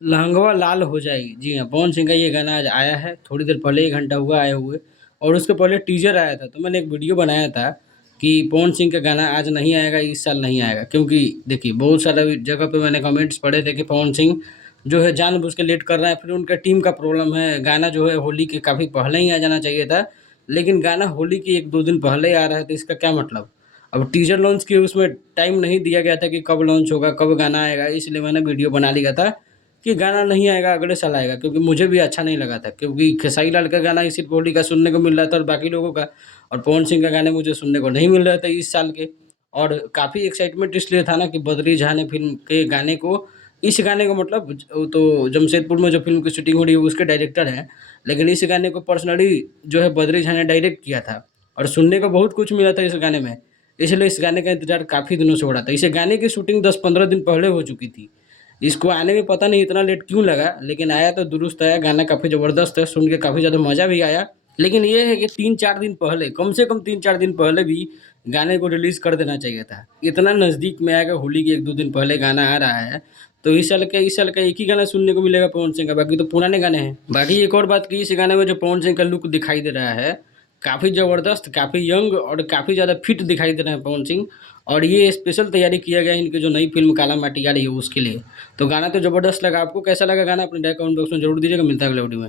लहंगवा लाल हो जाएगी। जी हाँ, पवन सिंह का ये गाना आज आया है, थोड़ी देर पहले 1 घंटा हुआ आए हुए और उसके पहले टीज़र आया था, तो मैंने एक वीडियो बनाया था कि पवन सिंह का गाना आज नहीं आएगा, इस साल नहीं आएगा। क्योंकि देखिए, बहुत सारा जगह पे मैंने कमेंट्स पढ़े थे कि पवन सिंह जो है जानबूझ के लेट कर रहा है, फिर उनका टीम का प्रॉब्लम है, गाना जो है होली के काफ़ी पहले ही आ जाना चाहिए था, लेकिन गाना होली के 1-2 दिन पहले ही आ रहा है, तो इसका क्या मतलब? अब टीज़र लॉन्च के उसमें टाइम नहीं दिया गया था कि कब लॉन्च होगा, कब गाना आएगा, इसलिए मैंने वीडियो बना लिया था कि गाना नहीं आएगा, अगले साल आएगा। क्योंकि मुझे भी अच्छा नहीं लगा था, क्योंकि खेसारी लाल का गाना ही सिर्फ़ होली का सुनने को मिल रहा था और बाकी लोगों का, और पवन सिंह का गाने मुझे सुनने को नहीं मिल रहे थे इस साल के। और काफ़ी एक्साइटमेंट इसलिए था ना कि बद्री झा ने फ़िल्म के गाने को, इस गाने को मतलब वो तो जमशेदपुर में जो फ़िल्म की शूटिंग हो रही है उसके डायरेक्टर हैं, लेकिन इस गाने को पर्सनली जो है बद्री झा ने डायरेक्ट किया था और सुनने को बहुत कुछ मिला था इस गाने में। इसलिए इस गाने का इंतज़ार काफ़ी दिनों से हो रहा था। इस गाने की शूटिंग 10-15 दिन पहले हो चुकी थी। इसको आने में पता नहीं इतना लेट क्यों लगा, लेकिन आया तो दुरुस्त आया, गाना काफ़ी ज़बरदस्त है, सुन के काफ़ी ज़्यादा मज़ा भी आया। लेकिन ये है कि 3-4 दिन पहले, कम से कम 3-4 दिन पहले भी गाने को रिलीज़ कर देना चाहिए था। इतना नज़दीक में आएगा, होली के 1-2 दिन पहले गाना आ रहा है, तो इस साल का एक ही गाना सुनने को मिलेगा पवन सिंह का, बाकी तो पुराने गाने हैं। बाकी एक और बात कि इस गाने में जो पवन सिंह का लुक दिखाई दे रहा है, काफ़ी ज़बरदस्त, काफ़ी यंग और काफ़ी ज़्यादा फिट दिखाई दे रहे हैं पवन सिंह। और ये स्पेशल तैयारी किया गया है इनकी जो नई फ़िल्म काला माटी आ रही है उसके लिए। तो गाना तो ज़बरदस्त लगा, आपको कैसा लगा गाना? अपनी राय कमेंट बॉक्स में ज़रूर दीजिएगा। मिलता है अगले वीडियो में।